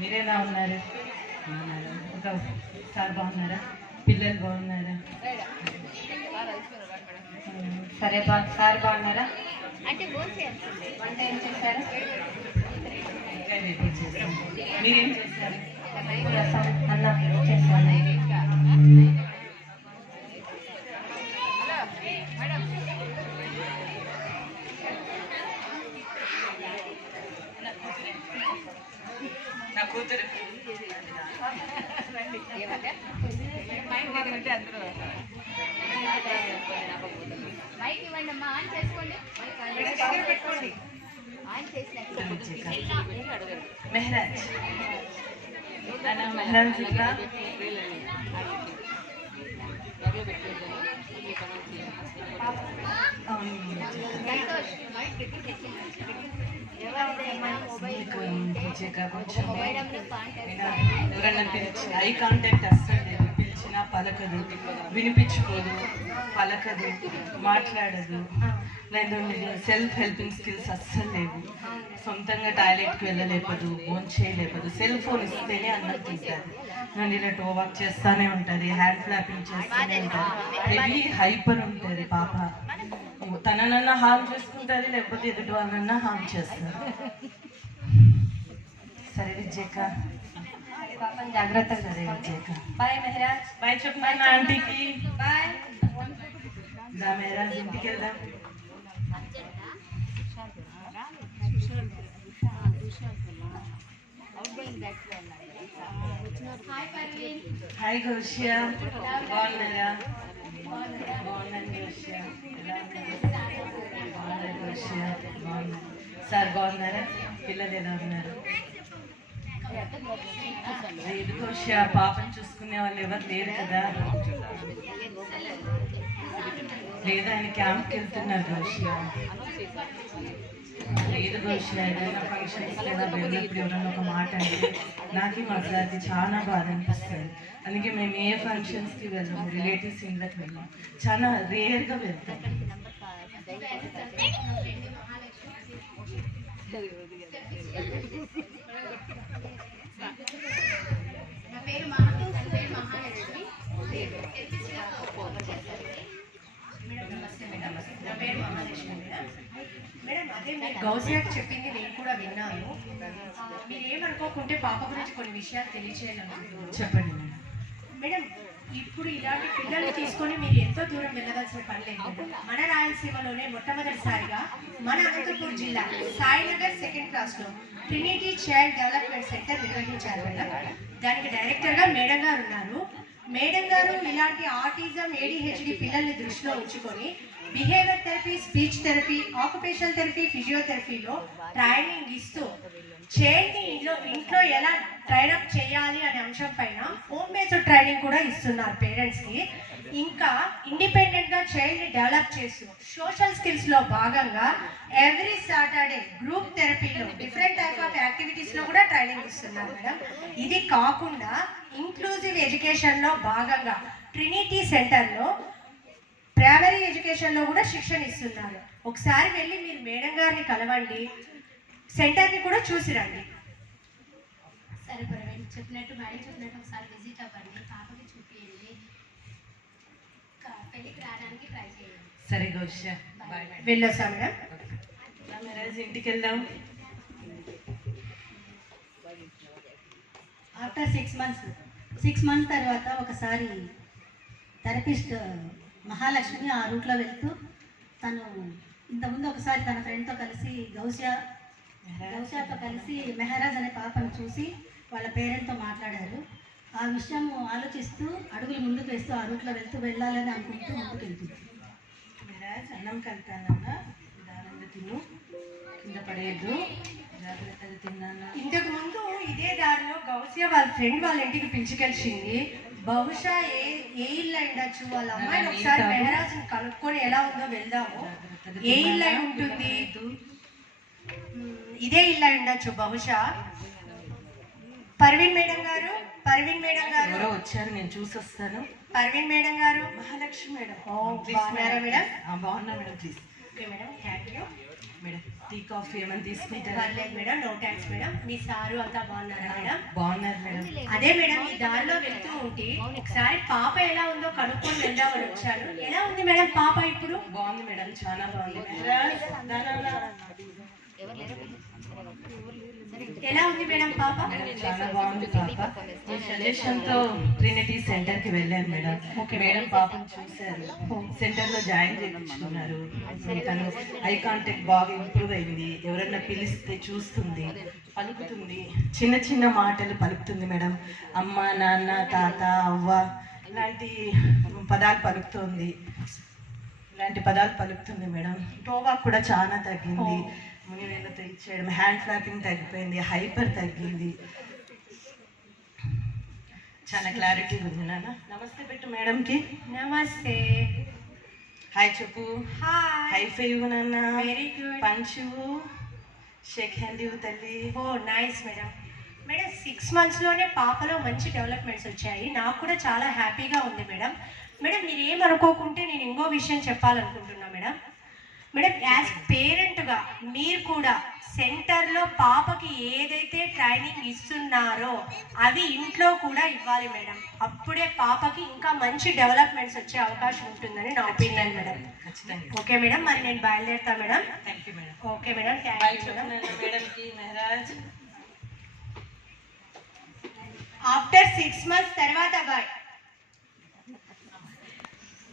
మీరేలా ఉన్నారు? ఒక సార్ బాగున్నారా? పిల్లలు బాగున్నారా? సరే సార్ బాగున్నారా? వంట ఏం చేశారు? మీరేం చేశారు? రసం అన్నం చేశాను. నా కూతురు మెహరాజ్ మెహరాజ్ ఇంకా ఎవరన్నా పిలిచి ఐ కాంటాక్ట్ అస్సలు లేదు. పిలిచినా పలకదు, వినిపించుకోదు, పలకదు, మాట్లాడదు. లేదు సెల్ఫ్ హెల్పింగ్ స్కిల్స్ అస్సలు లేవు. సొంతంగా టాయిలెట్కి వెళ్ళలేపదు, ఫోన్ చేయలేపదు. సెల్ ఫోన్ ఇస్తేనే అన్నం తింటుంది. నన్ను ఇలా టో వాక్ చేస్తూనే ఉంటుంది, హ్యాండ్ ఫ్లాపింగ్ చేస్తూనే ఉంటుంది. వెరీ హైపర్ ఉంటుంది పాప. తననన్నా హార్మ్ చేసుకుంటుంది, లేకపోతే ఎదుటి వాళ్ళనన్నా హార్మ్ చేస్తారు. సరే విజయక, పాపం జాగ్రత్తగా సరే విజయక. బాయ్ మెహరాజ్. బాయ్ చెప్పిన ఆంటీకి. బాయ్. మెహరాజ్ ఇంటికి వెళ్దాం. హాయ్ గౌషియా, బాగున్నారా? బాగున్నాను గౌషియా. బాగున్నారు గౌషియా, బాగున్నారు. సార్ బాగున్నారా? పిల్లలు ఎలా ఉన్నారు? లేదు గౌషియా, పాపను చూసుకునే వాళ్ళు ఎవరు లేరు కదా. లేదా ఆయన క్యాంప్కి వెళ్తున్నారు గౌషియా. లేదు గౌషియా, ఏదైనా ఫంక్షన్స్ లేదా వెళ్ళినప్పుడు ఎవరైనా ఒక మాట అంటే నాకే మా సార్కి చాలా బాధ అనిపిస్తుంది. అందుకే మేము ఏ ఫంక్షన్స్కి వెళ్ళాము, రిలేటివ్స్ ఇంట్లోకి వెళ్ళాము, చాలా రేర్గా వెళ్తాం. గౌసియాకి చెప్పింది నేను కూడా విన్నాను. మీరు ఏమనుకోకుంటే పాప గురించి కొన్ని విషయాలు తెలియచేయాలనుకుంటున్నాను. చెప్పండి మేడం. ఇప్పుడు ఇలాంటి పిల్లల్ని తీసుకొని మీరు ఎంతో దూరం వెళ్ళవలసిన పని లేదు. మన రాయలసీమలోనే మొట్టమొదటిసారిగా మన అనంతపూర్ జిల్లా సాయినగర్ 2nd క్లాస్లో ట్రినిటీ చైల్డ్ డెవలప్మెంట్ సెంటర్ నిర్వహించారు మేడం. దానికి డైరెక్టర్గా మేడం గారు ఉన్నారు. మేడం గారు ఇలాంటి ఆటిజం, ADHD పిల్లల్ని దృష్టిలో ఉంచుకొని behaviour therapy, speech therapy, occupational therapy, ఫిజియోథెరపీలో ట్రైనింగ్ ఇస్తూ చైల్డ్ని ఇంట్లో ఎలా ట్రైనప్ చేయాలి అనే అంశం పైన హోమ్ బేస్డ్ ట్రైనింగ్ కూడా ఇస్తున్నారు పేరెంట్స్కి. ఇంకా ఇండిపెండెంట్గా చైల్డ్ని డెవలప్ చేస్తూ సోషల్ స్కిల్స్లో భాగంగా ఎవ్రీ సాటర్డే గ్రూప్ థెరపీలో డిఫరెంట్ టైప్ ఆఫ్ యాక్టివిటీస్లో కూడా ట్రైనింగ్ ఇస్తున్నారు మేడం. ఇది కాకుండా ఇంక్లూజివ్ ఎడ్యుకేషన్లో భాగంగా ట్రినిటీ సెంటర్లో ప్రైమరీ ఎడ్యుకేషన్లో కూడా శిక్షణ ఇస్తున్నారు. ఒకసారి వెళ్ళి మీరు మేడం గారిని కలవండి, సెంటర్ని కూడా చూసి రండి. సరే ప్రవీణ్ చెప్పినట్టు, మేడం చెప్పినట్టు ఒకసారి విజిట్ అవ్వండి, పాపకి చూపించండి, పెళ్ళికి రావడానికి ట్రై చేయండి. సరే గౌషియా, వెళ్ళొస్తా మేడం. మెహరాజ్ ఇంటికి వెళ్దాం. ఆఫ్టర్ 6 మంత్స్ తర్వాత ఒకసారి థెరపిస్ట్ మహాలక్ష్మి ఆ రూట్లో వెళ్తూ తను ఇంతకుముందు ఒకసారి తన ఫ్రెండ్తో కలిసి గౌషాతో కలిసి మెహరాజ్ అనే పాపను చూసి వాళ్ళ పేరెంట్తో మాట్లాడారు. ఆ విషయం ఆలోచిస్తూ అడుగులు ముందుకు వేస్తూ ఆ రూట్లో వెళ్ళాలని అనుకుంటూ ముందుకు వెళ్తుంది. మెహరాజ్ అన్నం కలుతానన్నా దానంగా తిను, కింద పడేయద్దు, జాగ్రత్తగా తిన్నాను. ఇంతకు ముందు ఇదే దారిలో గౌసియా వాళ్ళ ఫ్రెండ్ వాళ్ళ ఇంటికి పిలిచికెళ్ళింది. బహుశా ఏ ఇల్లు ఉండొచ్చు, వాళ్ళ అమ్మాయిని ఒకసారి మెహరాజ్ని కనుక్కొని ఎలా ఉందో వెళ్దాము. ఏ ఇల్లు ఉంటుంది? ఇదే ఇల్లు ఉండొచ్చు బహుశా. పర్వీన్ మేడం గారు ఎవరో వచ్చారు, నేను చూసి వస్తాను. పర్వీన్ మేడం గారు. మహాలక్ష్మి మేడం. బాగున్నారా మేడం? బాగున్నా madam. Please. Okay madam, thank you. Madam tea coffee ఏమైనా తీసుకుంటారా? పర్లేదు మేడం, నో థ్యాంక్స్ మేడం. మీ సారు అంతా బాగున్నారా మేడం? బాగున్నారు మేడం. అదే మేడం, ఈ దారిలో వెళ్తూ ఉంటే ఒకసారి పాప ఎలా ఉందో కనుక్కొని వెళ్దామని వచ్చాను. ఎలా ఉంది మేడం పాప ఇప్పుడు? బాగుంది మేడం, చాలా బాగుంది. ఎలా ఉంది మేడం పాప? మేడం చాలా బాగుంది పాప. ఈ సజెషన్ తో ట్రినిటీ సెంటర్ కి వెళ్ళాను మేడం. మేడం పాపను చూశారు, సెంటర్ లో జాయిన్ చేయించుకున్నారు. తను ఐ కాంటాక్ట్ బాగా ఇంప్రూవ్ అయింది. ఎవరన్నా పిలిస్తే చూస్తుంది, పలుకుతుంది, చిన్న చిన్న మాటలు పలుకుతుంది మేడం. అమ్మ, నాన్న, తాత, అవ్వ ఇలాంటి పదాలు పలుకుతుంది. మేడం. టోవా కూడా చాలా తగ్గింది. మునివేళ్ళతో ఇచ్చేయడం, హ్యాండ్ ఫ్లాపింగ్ తగ్గిపోయింది, హైపర్ తగ్గింది. చాలా క్లారిటీ ఉంది నాన్న. నమస్తే పెట్టు మేడంకి. నమస్తే. హాయ్ చెప్పు. హాయ్. హై ఫైవ్ నాన్న. Very good. పంచు, షేక్ హ్యాండ్ ఇవ్వు తల్లి. ఓ నైస్ మేడం. మేడం 6 monthsలోనే పాపలో మంచి డెవలప్మెంట్స్ వచ్చాయి. నాకు కూడా చాలా హ్యాపీగా ఉంది మేడం. మేడం మీరు ఏమనుకోకుంటే నేను ఇంకో విషయం చెప్పాలనుకుంటున్నా మేడం. మేడం యాజ్ పేరెంట్గా మీరు కూడా సెంటర్లో పాపకి ఏదైతే ట్రైనింగ్ ఇస్తున్నారో అవి ఇంట్లో కూడా ఇవ్వాలి మేడం. అప్పుడే పాపకి ఇంకా మంచి డెవలప్మెంట్స్ వచ్చే అవకాశం ఉంటుందని నా ఒపీనియన్ మేడం. ఖచ్చితంగా. ఓకే మేడం, మరి నేను బయలుదేరుతా madam. Thank you madam. Okay madam, thank bye you madam. చెప్తున్నాను మేడంకి. మెహరాజ్ ఆఫ్టర్ 6 months తర్వాత బాయ్.